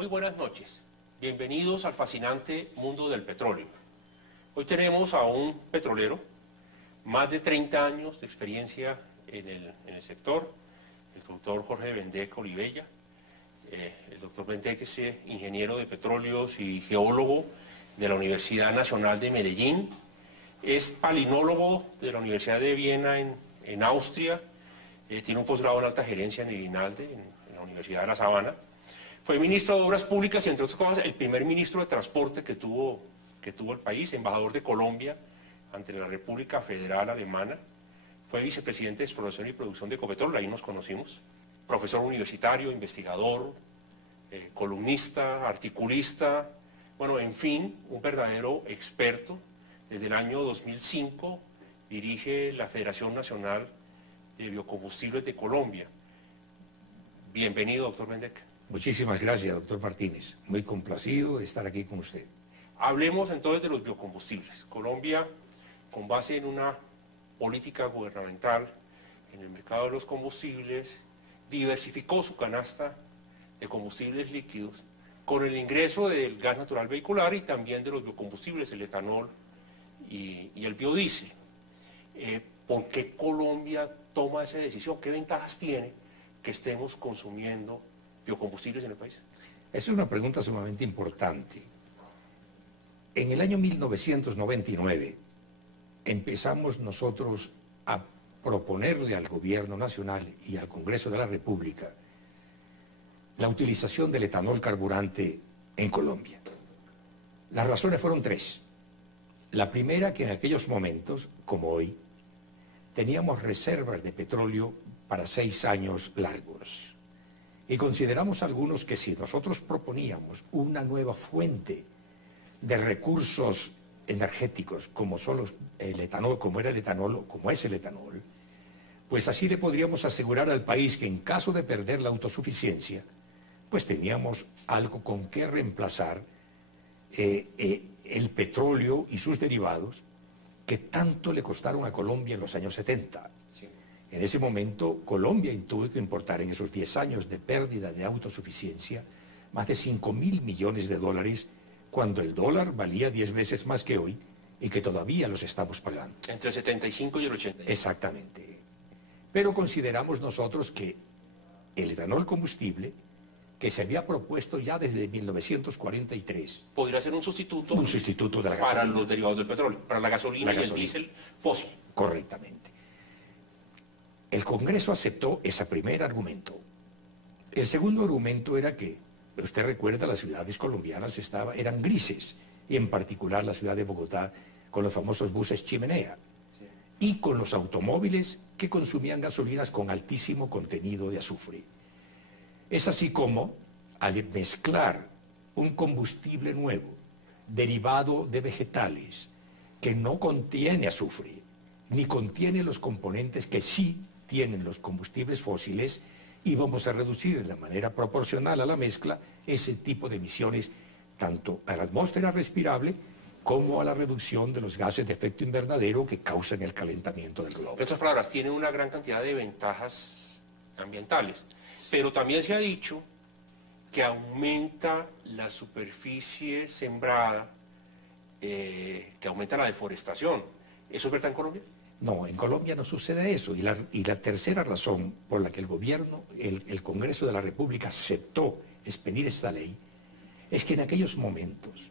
Muy buenas noches. Bienvenidos al fascinante mundo del petróleo. Hoy tenemos a un petrolero, más de 30 años de experiencia en el sector, el doctor Jorge Vendek Olivella. El doctor Vendek es ingeniero de petróleos y geólogo de la Universidad Nacional de Medellín. Es palinólogo de la Universidad de Viena en Austria. Tiene un posgrado en alta gerencia en el INALDE, en la Universidad de La Sabana. Fue ministro de Obras Públicas y, entre otras cosas, el primer ministro de Transporte que tuvo el país, embajador de Colombia ante la República Federal Alemana. Fue vicepresidente de Exploración y Producción de Ecopetrol, ahí nos conocimos. Profesor universitario, investigador, columnista, articulista, bueno, en fin, un verdadero experto. Desde el año 2005 dirige la Federación Nacional de Biocombustibles de Colombia. Bienvenido, doctor Vendek. Muchísimas gracias, doctor Martínez. Muy complacido de estar aquí con usted. Hablemos entonces de los biocombustibles. Colombia, con base en una política gubernamental en el mercado de los combustibles, diversificó su canasta de combustibles líquidos con el ingreso del gas natural vehicular y también de los biocombustibles, el etanol y el biodiesel. ¿Por qué Colombia toma esa decisión? ¿Qué ventajas tiene que estemos consumiendo biocombustibles en el país? Es una pregunta sumamente importante. En el año 1999 empezamos nosotros a proponerle al Gobierno Nacional y al Congreso de la República la utilización del etanol carburante en Colombia. Las razones fueron tres. La primera, que en aquellos momentos, como hoy, teníamos reservas de petróleo para 6 años largos. Y consideramos algunos que si nosotros proponíamos una nueva fuente de recursos energéticos, como son el etanol, como era el etanol o como es el etanol, pues así le podríamos asegurar al país que en caso de perder la autosuficiencia, pues teníamos algo con que reemplazar el petróleo y sus derivados que tanto le costaron a Colombia en los años 70. Sí. En ese momento, Colombia tuvo que importar en esos 10 años de pérdida de autosuficiencia más de 5.000 millones de dólares, cuando el dólar valía 10 veces más que hoy y que todavía los estamos pagando. Entre el 75 y el 80. Exactamente. Pero consideramos nosotros que el etanol combustible, que se había propuesto ya desde 1943... podría ser un sustituto de la gasolina. Para los derivados del petróleo, para la gasolina y el diésel fósil. Correctamente. El Congreso aceptó ese primer argumento. El segundo argumento era que, usted recuerda, las ciudades colombianas eran grises, y en particular la ciudad de Bogotá, con los famosos buses chimenea, sí, y con los automóviles que consumían gasolinas con altísimo contenido de azufre. Es así como, al mezclar un combustible nuevo, derivado de vegetales, que no contiene azufre, ni contiene los componentes que sí tienen los combustibles fósiles, y vamos a reducir de manera proporcional a la mezcla ese tipo de emisiones, tanto a la atmósfera respirable como a la reducción de los gases de efecto invernadero que causan el calentamiento del globo. En otras palabras, tiene una gran cantidad de ventajas ambientales. Pero también se ha dicho que aumenta la superficie sembrada, que aumenta la deforestación. ¿Eso es verdad en Colombia? No, en Colombia no sucede eso. Y la tercera razón por la que el gobierno, el Congreso de la República aceptó expedir esta ley, es que en aquellos momentos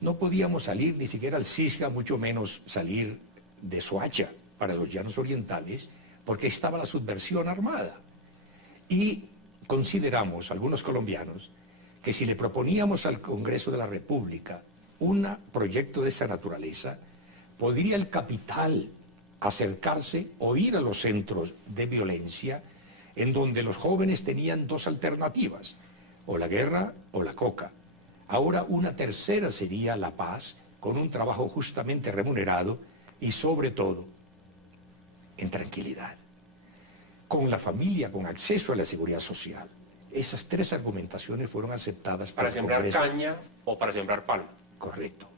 no podíamos salir ni siquiera al Cisga, mucho menos salir de Soacha para los llanos orientales, porque estaba la subversión armada. Y consideramos, algunos colombianos, que si le proponíamos al Congreso de la República un proyecto de esta naturaleza, podría el capital acercarse o ir a los centros de violencia en donde los jóvenes tenían dos alternativas, o la guerra o la coca. Ahora una tercera sería la paz, con un trabajo justamente remunerado y sobre todo en tranquilidad, con la familia, con acceso a la seguridad social. Esas tres argumentaciones fueron aceptadas para sembrar caña o para sembrar palma. Correcto.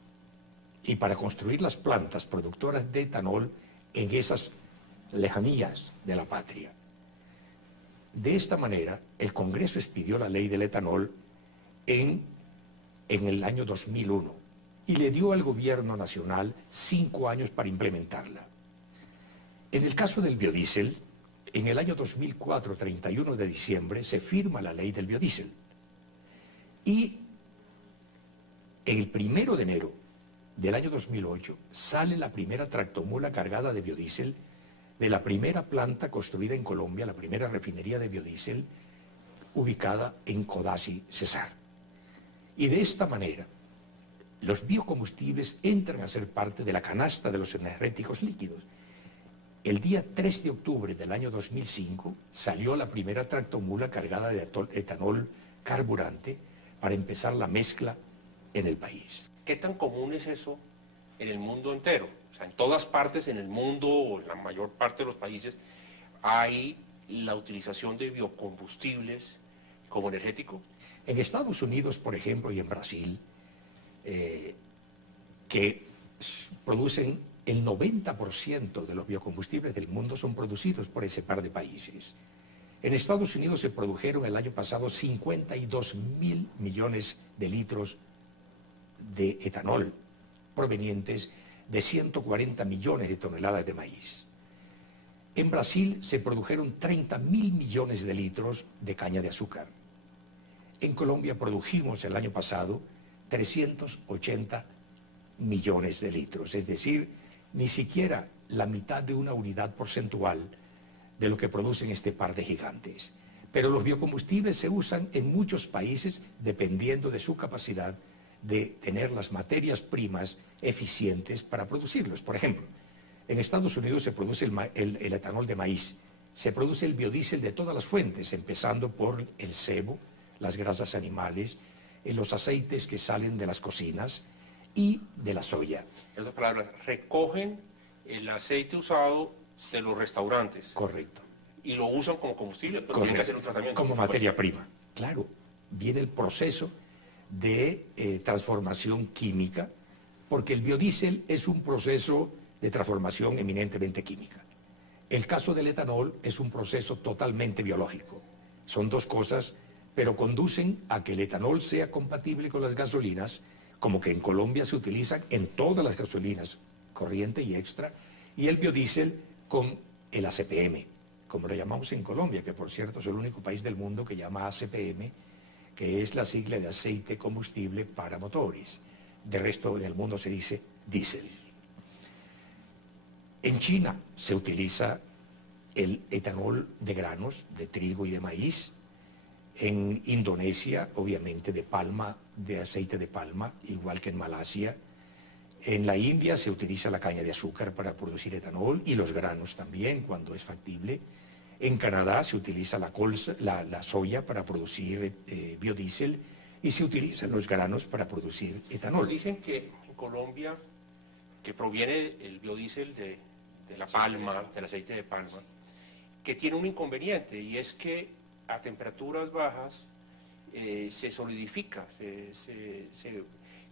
Y para construir las plantas productoras de etanol en esas lejanías de la patria. De esta manera, el Congreso expidió la ley del etanol en el año 2001 y le dio al gobierno nacional 5 años para implementarla. En el caso del biodiesel, en el año 2004, 31 de diciembre, se firma la ley del biodiesel. Y el 1 de enero del año 2008 sale la primera tractomula cargada de biodiesel de la primera planta construida en Colombia, la primera refinería de biodiesel ubicada en Codazzi, Cesar. Y de esta manera, los biocombustibles entran a ser parte de la canasta de los energéticos líquidos. El día 3 de octubre del año 2005 salió la primera tractomula cargada de etanol carburante para empezar la mezcla en el país. ¿Qué tan común es eso en el mundo entero? O sea, en todas partes en el mundo, o en la mayor parte de los países, hay la utilización de biocombustibles como energético. En Estados Unidos, por ejemplo, y en Brasil, que producen el 90% de los biocombustibles del mundo son producidos por ese par de países. En Estados Unidos se produjeron el año pasado 52.000 millones de litros de etanol, provenientes de 140 millones de toneladas de maíz. En Brasil se produjeron 30.000 millones de litros de caña de azúcar. En Colombia produjimos el año pasado 380 millones de litros, es decir, ni siquiera la mitad de una unidad porcentual de lo que producen este par de gigantes. Pero los biocombustibles se usan en muchos países dependiendo de su capacidad de tener las materias primas eficientes para producirlos. Por ejemplo, en Estados Unidos se produce el etanol de maíz, se produce el biodiesel de todas las fuentes, empezando por el cebo, las grasas animales, los aceites que salen de las cocinas y de la soya. En otras palabras, recogen el aceite usado de los restaurantes. Correcto. Y lo usan como combustible, pero tienen que hacer un tratamiento. Como materia prima. Claro, viene el proceso de transformación química, porque el biodiesel es un proceso de transformación eminentemente química. El caso del etanol es un proceso totalmente biológico. Son dos cosas, pero conducen a que el etanol sea compatible con las gasolinas, como que en Colombia se utilizan en todas las gasolinas, corriente y extra, y el biodiesel con el ACPM, como lo llamamos en Colombia, que por cierto es el único país del mundo que llama ACPM, que es la sigla de aceite combustible para motores. De resto, en el mundo se dice diésel. En China se utiliza el etanol de granos, de trigo y de maíz. En Indonesia, obviamente, de palma, de aceite de palma, igual que en Malasia. En la India se utiliza la caña de azúcar para producir etanol y los granos también, cuando es factible. En Canadá se utiliza la soya para producir biodiesel y se utilizan los granos para producir etanol. Dicen que en Colombia, que proviene el biodiesel de la palma, del aceite de palma, que tiene un inconveniente, y es que a temperaturas bajas se solidifica,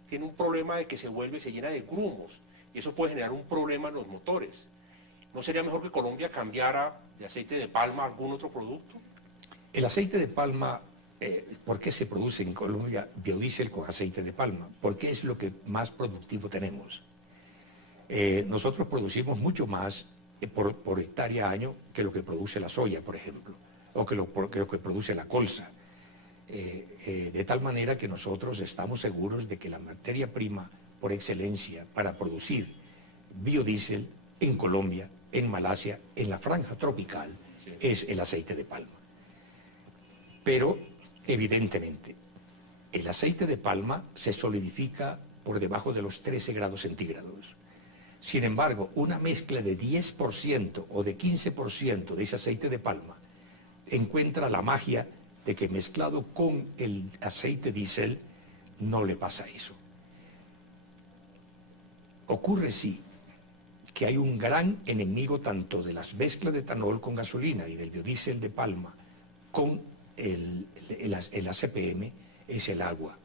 tiene un problema de que se llena de grumos, y eso puede generar un problema en los motores. ¿No sería mejor que Colombia cambiara de aceite de palma a algún otro producto? El aceite de palma, ¿por qué se produce en Colombia biodiesel con aceite de palma? Porque es lo que más productivo tenemos. Nosotros producimos mucho más por hectárea año que lo que produce la soya, por ejemplo, o que lo que produce la colza. De tal manera que nosotros estamos seguros de que la materia prima por excelencia para producir biodiesel en Colombia, en Malasia, en la franja tropical, sí, es el aceite de palma. Pero, evidentemente, el aceite de palma se solidifica por debajo de los 13 grados centígrados. Sin embargo, una mezcla de 10% o de 15% de ese aceite de palma encuentra la magia de que mezclado con el aceite diésel no le pasa eso. Ocurre sí que hay un gran enemigo tanto de las mezclas de etanol con gasolina y del biodiesel de palma con el ACPM, es el agua.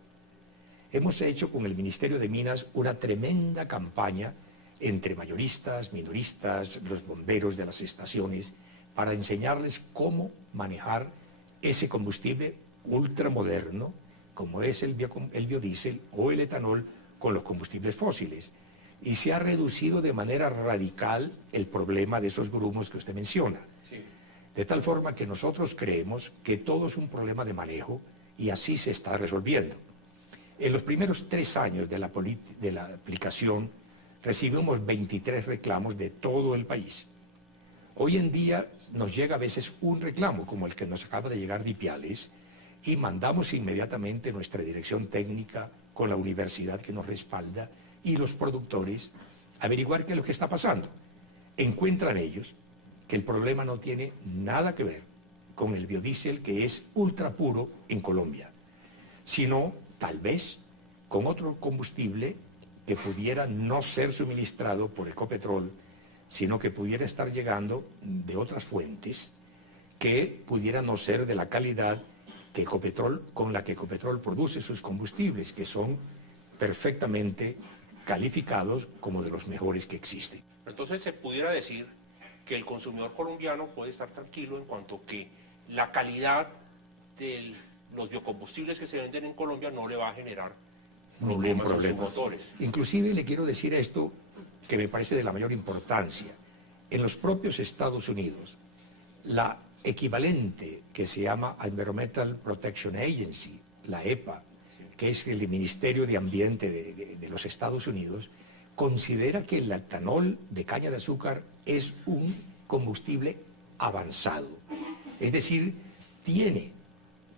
Hemos hecho con el Ministerio de Minas una tremenda campaña entre mayoristas, minoristas, los bomberos de las estaciones, para enseñarles cómo manejar ese combustible ultramoderno como es el biodiesel o el etanol, con los combustibles fósiles. Y se ha reducido de manera radical el problema de esos grumos que usted menciona. Sí. De tal forma que nosotros creemos que todo es un problema de manejo y así se está resolviendo. En los primeros 3 años de la aplicación recibimos 23 reclamos de todo el país. Hoy en día nos llega a veces un reclamo, como el que nos acaba de llegar de Ipiales, y mandamos inmediatamente nuestra dirección técnica con la universidad que nos respalda y los productores a averiguar qué es lo que está pasando. Encuentran ellos que el problema no tiene nada que ver con el biodiesel, que es ultra puro en Colombia, sino tal vez con otro combustible que pudiera no ser suministrado por Ecopetrol, sino que pudiera estar llegando de otras fuentes que pudieran no ser de la calidad que Ecopetrol, con la que Ecopetrol produce sus combustibles, que son perfectamente calificados como de los mejores que existen. Entonces se pudiera decir que el consumidor colombiano puede estar tranquilo en cuanto que la calidad de los biocombustibles que se venden en Colombia no le va a generar problemas a sus motores. Inclusive le quiero decir esto que me parece de la mayor importancia. En los propios Estados Unidos, la equivalente que se llama Environmental Protection Agency, la EPA, que es el Ministerio de Ambiente de los Estados Unidos, considera que el etanol de caña de azúcar es un combustible avanzado. Es decir,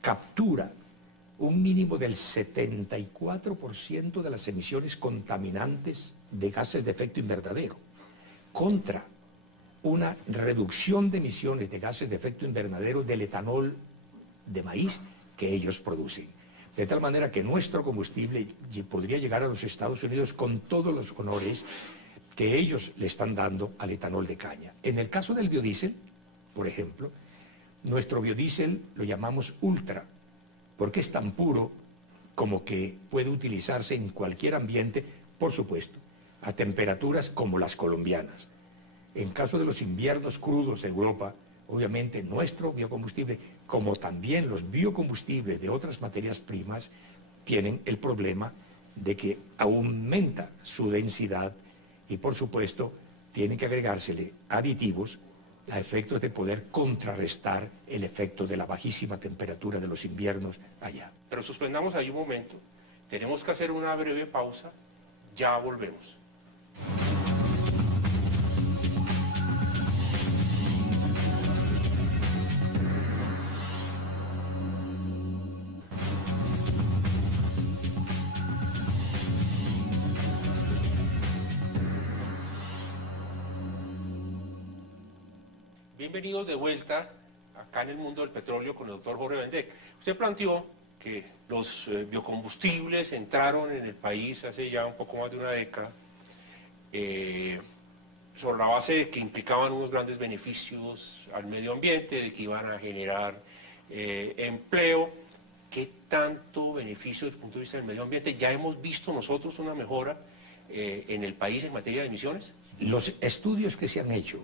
captura un mínimo del 74% de las emisiones contaminantes de gases de efecto invernadero, contra una reducción de emisiones de gases de efecto invernadero del etanol de maíz que ellos producen. De tal manera que nuestro combustible podría llegar a los Estados Unidos con todos los honores que ellos le están dando al etanol de caña. En el caso del biodiesel, por ejemplo, nuestro biodiesel lo llamamos ultra, porque es tan puro como que puede utilizarse en cualquier ambiente, por supuesto, a temperaturas como las colombianas. En caso de los inviernos crudos de Europa, obviamente nuestro biocombustible, como también los biocombustibles de otras materias primas, tienen el problema de que aumenta su densidad y, por supuesto, tienen que agregársele aditivos a efectos de poder contrarrestar el efecto de la bajísima temperatura de los inviernos allá. Pero suspendamos ahí un momento. Tenemos que hacer una breve pausa. Ya volvemos. Bienvenidos de vuelta acá en el mundo del petróleo con el doctor Jorge Vendek. Usted planteó que los biocombustibles entraron en el país hace ya un poco más de una década sobre la base de que implicaban unos grandes beneficios al medio ambiente, de que iban a generar empleo. ¿Qué tanto beneficio desde el punto de vista del medio ambiente? ¿Ya hemos visto nosotros una mejora en el país en materia de emisiones? Los estudios que se han hecho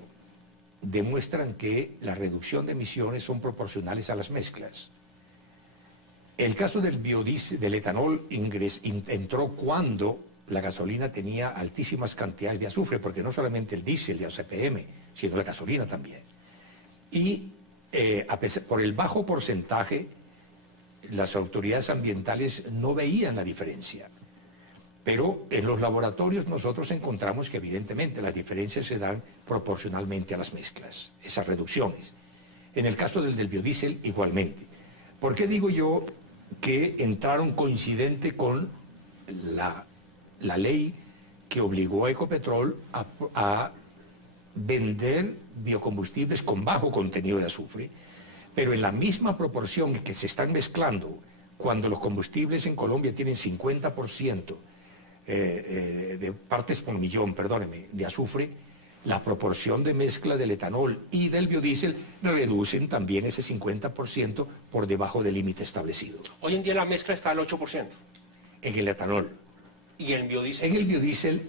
demuestran que la reducción de emisiones son proporcionales a las mezclas. El caso del biodiesel, del etanol, entró cuando la gasolina tenía altísimas cantidades de azufre, porque no solamente el diésel de CPM, sino la gasolina también. Y por el bajo porcentaje, las autoridades ambientales no veían la diferencia. Pero en los laboratorios nosotros encontramos que evidentemente las diferencias se dan proporcionalmente a las mezclas, esas reducciones. En el caso del biodiesel, igualmente. ¿Por qué digo yo que entraron coincidente con la ley que obligó a Ecopetrol a vender biocombustibles con bajo contenido de azufre, pero en la misma proporción que se están mezclando cuando los combustibles en Colombia tienen 50% de partes por millón, perdóneme, de azufre, la proporción de mezcla del etanol y del biodiesel reducen también ese 50% por debajo del límite establecido. Hoy en día la mezcla está al 8%. En el etanol. ¿Y el biodiesel? En el biodiesel,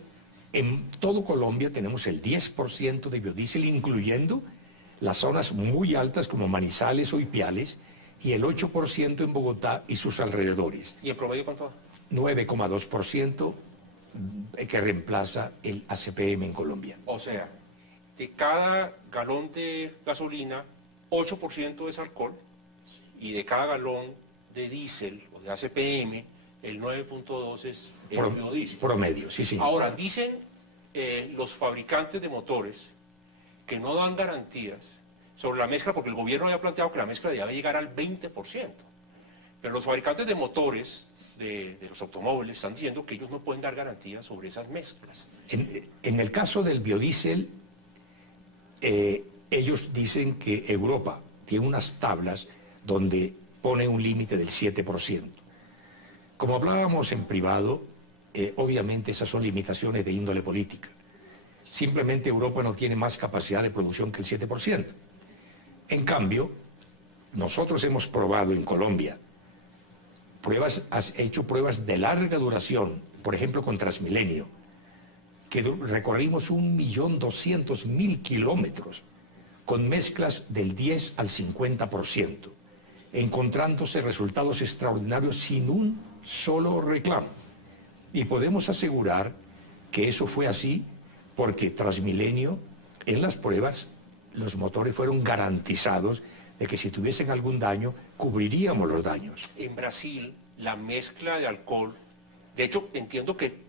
en todo Colombia tenemos el 10% de biodiesel, incluyendo las zonas muy altas como Manizales o Ipiales, y el 8% en Bogotá y sus alrededores. ¿Y en promedio cuánto? 9,2% que reemplaza el ACPM en Colombia. O sea, de cada galón de gasolina, 8% es alcohol, y de cada galón de diésel o de ACPM, el 9,2 es el biodiesel. Promedio, sí, sí. Ahora, dicen los fabricantes de motores que no dan garantías sobre la mezcla, porque el gobierno había planteado que la mezcla debía llegar al 20%. Pero los fabricantes de motores de los automóviles están diciendo que ellos no pueden dar garantías sobre esas mezclas. En el caso del biodiesel, ellos dicen que Europa tiene unas tablas donde pone un límite del 7%. Como hablábamos en privado, obviamente esas son limitaciones de índole política. Simplemente Europa no tiene más capacidad de producción que el 7%. En cambio, nosotros hemos probado en Colombia, has hecho pruebas de larga duración, por ejemplo con Transmilenio, que recorrimos 1.200.000 kilómetros con mezclas del 10 al 50%, encontrándose resultados extraordinarios sin un solo reclamo. Y podemos asegurar que eso fue así porque Transmilenio, en las pruebas, los motores fueron garantizados de que si tuviesen algún daño, cubriríamos los daños. En Brasil, la mezcla de alcohol, de hecho, entiendo que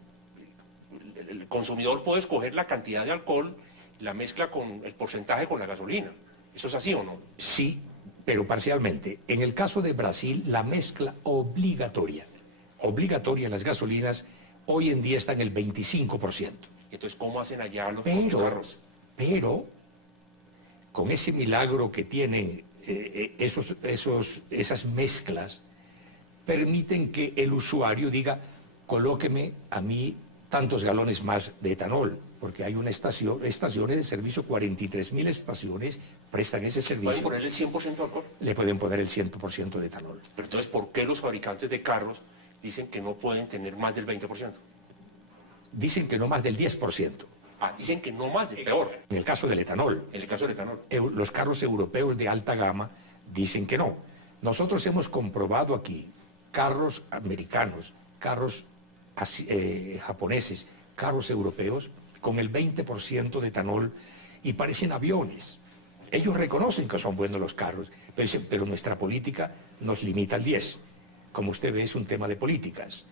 el consumidor puede escoger la cantidad de alcohol, la mezcla con el porcentaje con la gasolina. ¿Eso es así o no? Sí, pero parcialmente. En el caso de Brasil, la mezcla obligatoria en las gasolinas, hoy en día está en el 25%. Entonces, ¿cómo hacen allá los carros? Pero, con ese milagro que tienen esas mezclas, permiten que el usuario diga, colóqueme a mí tantos galones más de etanol, porque hay estaciones de servicio, 43.000 estaciones prestan ese servicio. ¿Pueden poner el 100% de alcohol? Le pueden poner el 100% de etanol. Pero entonces, ¿por qué los fabricantes de carros dicen que no pueden tener más del 20%? Dicen que no más del 10%. Ah, dicen que no más, peor. En el caso del etanol. En el caso del etanol. Los carros europeos de alta gama dicen que no. Nosotros hemos comprobado aquí carros americanos, carros japoneses, carros europeos con el 20% de etanol y parecen aviones. Ellos reconocen que son buenos los carros, pero nuestra política nos limita al 10%. Como usted ve, es un tema de políticas,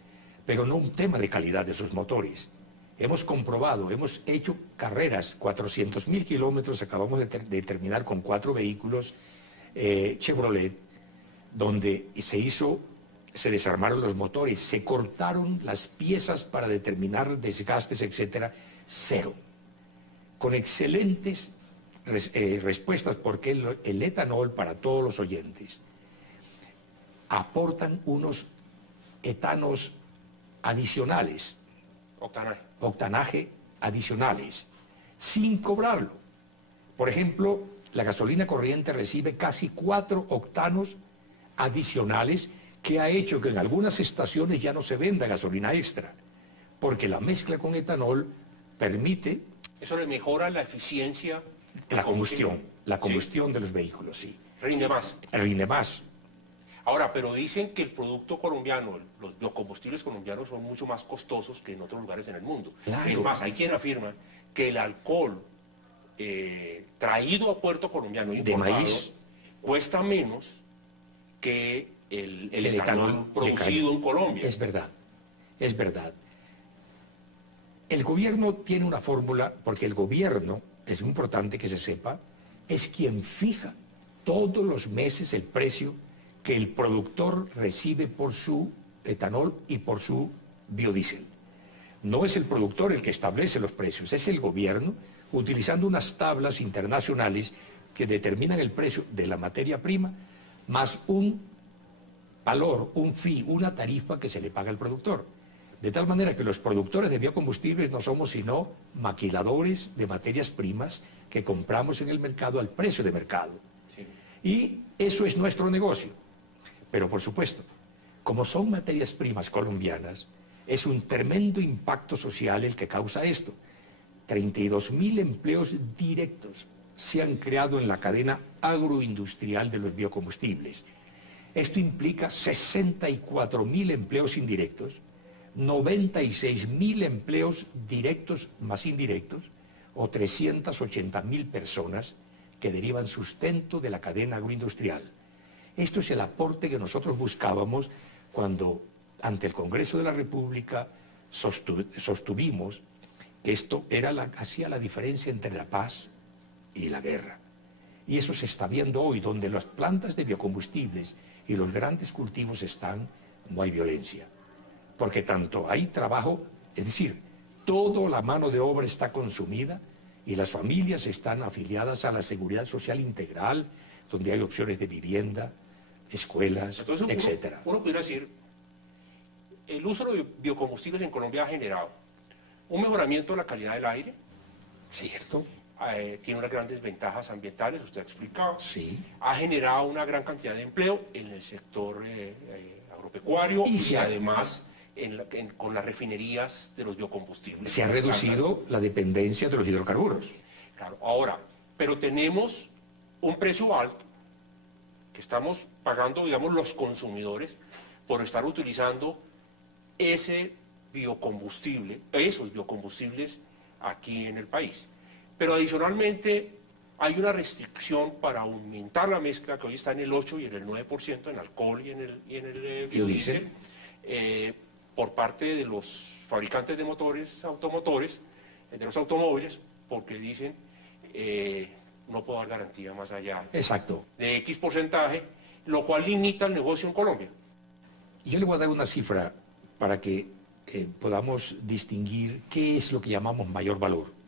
pero no un tema de calidad de sus motores. Hemos comprobado, hemos hecho carreras, 400.000 kilómetros, acabamos de terminar con 4 vehículos Chevrolet, donde se desarmaron los motores, se cortaron las piezas para determinar desgastes, etcétera, cero. Con excelentes respuestas, porque el etanol, para todos los oyentes, aportan unos etanos adicionales, octanaje adicionales, sin cobrarlo. Por ejemplo, la gasolina corriente recibe casi 4 octanos adicionales, que ha hecho que en algunas estaciones ya no se venda gasolina extra, porque la mezcla con etanol permite... Eso le mejora la eficiencia... La combustión de los vehículos, sí. Rinde más. Rinde más. Ahora, pero dicen que el producto colombiano, los biocombustibles colombianos son mucho más costosos que en otros lugares en el mundo. Claro. Es más, hay quien afirma que el alcohol traído a puerto colombiano de maíz cuesta menos que el etanol producido en Colombia. Es verdad, es verdad. El gobierno tiene una fórmula, porque el gobierno, es importante que se sepa, es quien fija todos los meses el precio que el productor recibe por su etanol y por su biodiesel. No es el productor el que establece los precios, es el gobierno, utilizando unas tablas internacionales que determinan el precio de la materia prima, más un valor, un fee, una tarifa que se le paga al productor. De tal manera que los productores de biocombustibles no somos sino maquiladores de materias primas que compramos en el mercado al precio de mercado. Sí. Y eso es nuestro negocio. Pero por supuesto, como son materias primas colombianas, es un tremendo impacto social el que causa esto. 32.000 empleos directos se han creado en la cadena agroindustrial de los biocombustibles. Esto implica 64.000 empleos indirectos, 96.000 empleos directos más indirectos, o 380.000 personas que derivan sustento de la cadena agroindustrial. Esto es el aporte que nosotros buscábamos cuando ante el Congreso de la República sostuvimos que esto hacía la diferencia entre la paz y la guerra. Y eso se está viendo hoy, donde las plantas de biocombustibles y los grandes cultivos están, no hay violencia. Porque tanto hay trabajo, es decir, toda la mano de obra está consumida y las familias están afiliadas a la seguridad social integral, donde hay opciones de vivienda, escuelas, etc. Uno pudiera decir, el uso de biocombustibles en Colombia ha generado un mejoramiento de la calidad del aire. ¿Cierto? Tiene unas grandes ventajas ambientales, usted ha explicado. Sí. Ha generado una gran cantidad de empleo en el sector agropecuario y además con las refinerías de los biocombustibles. Se ha reducido la dependencia de los hidrocarburos. Claro, ahora, pero tenemos un precio alto que estamos pagando, digamos, los consumidores por estar utilizando ese biocombustible, esos biocombustibles aquí en el país. Pero adicionalmente hay una restricción para aumentar la mezcla que hoy está en el 8 y en el 9% en alcohol y en el biodiesel, por parte de los fabricantes de automotores, de los automóviles, porque dicen no puedo dar garantía más allá de X porcentaje, lo cual limita el negocio en Colombia. Yo le voy a dar una cifra para que podamos distinguir qué es lo que llamamos mayor valor.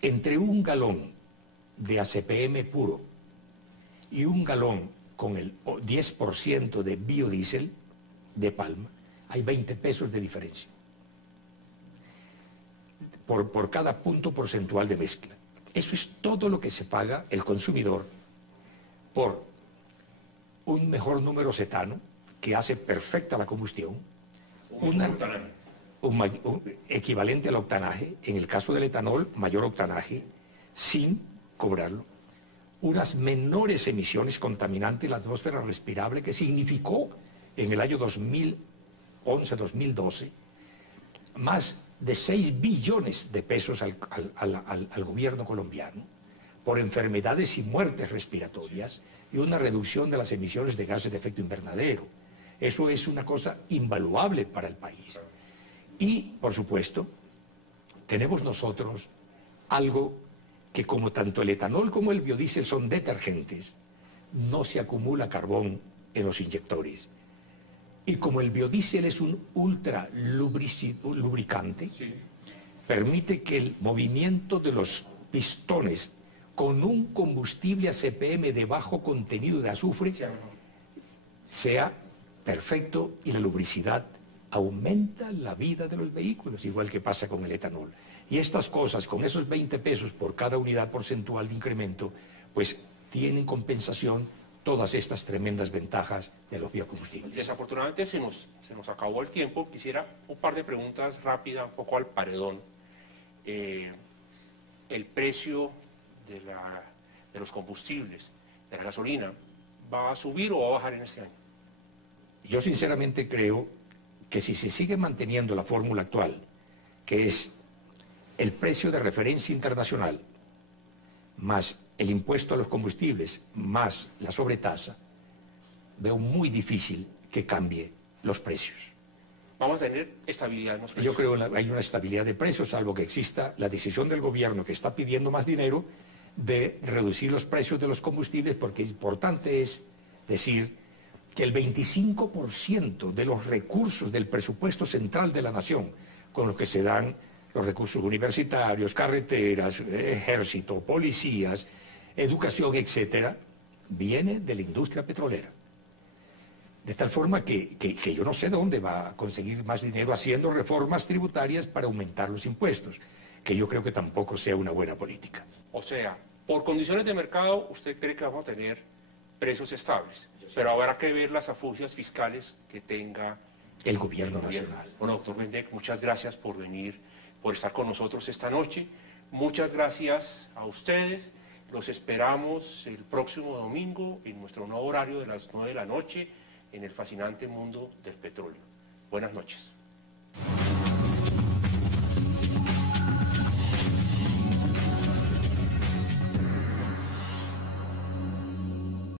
Entre un galón de ACPM puro y un galón con el 10% de biodiesel de palma, hay 20 pesos de diferencia por cada punto porcentual de mezcla. Eso es todo lo que se paga el consumidor por un mejor número cetano, que hace perfecta la combustión, un equivalente al octanaje, en el caso del etanol, mayor octanaje, sin cobrarlo, unas menores emisiones contaminantes en la atmósfera respirable, que significó en el año 2011-2012 más de 6 billones de pesos al gobierno colombiano por enfermedades y muertes respiratorias y una reducción de las emisiones de gases de efecto invernadero. Eso es una cosa invaluable para el país. Y, por supuesto, tenemos nosotros algo que, como tanto el etanol como el biodiesel son detergentes, no se acumula carbón en los inyectores. Y como el biodiesel es un ultra lubricante, permite que el movimiento de los pistones con un combustible ACPM de bajo contenido de azufre sea perfecto, y la lubricidad aumenta la vida de los vehículos, igual que pasa con el etanol. Y estas cosas, con esos 20 pesos por cada unidad porcentual de incremento, pues tienen compensación todas estas tremendas ventajas de los biocombustibles. Desafortunadamente se nos acabó el tiempo. Quisiera un par de preguntas rápidas, un poco al paredón. El precio de los combustibles, de la gasolina, ¿va a subir o va a bajar en este año? Yo sinceramente creo que si se sigue manteniendo la fórmula actual, que es el precio de referencia internacional más el impuesto a los combustibles más la sobretasa, veo muy difícil que cambie los precios. Vamos a tener estabilidad en los precios. Yo creo que hay una estabilidad de precios, salvo que exista la decisión del gobierno, que está pidiendo más dinero, de reducir los precios de los combustibles, porque importante es decir que el 25% de los recursos del presupuesto central de la nación, con los que se dan los recursos universitarios, carreteras, ejército, policías, educación, etcétera, viene de la industria petrolera. De tal forma que yo no sé dónde va a conseguir más dinero haciendo reformas tributarias para aumentar los impuestos, que yo creo que tampoco sea una buena política. O sea, por condiciones de mercado, ¿usted cree que vamos a tener precios estables? Pero habrá que ver las afugias fiscales que tenga el gobierno nacional. Bueno, doctor Bendech, muchas gracias por venir, por estar con nosotros esta noche. Muchas gracias a ustedes. Los esperamos el próximo domingo en nuestro nuevo horario de las 9 de la noche en el fascinante mundo del petróleo. Buenas noches.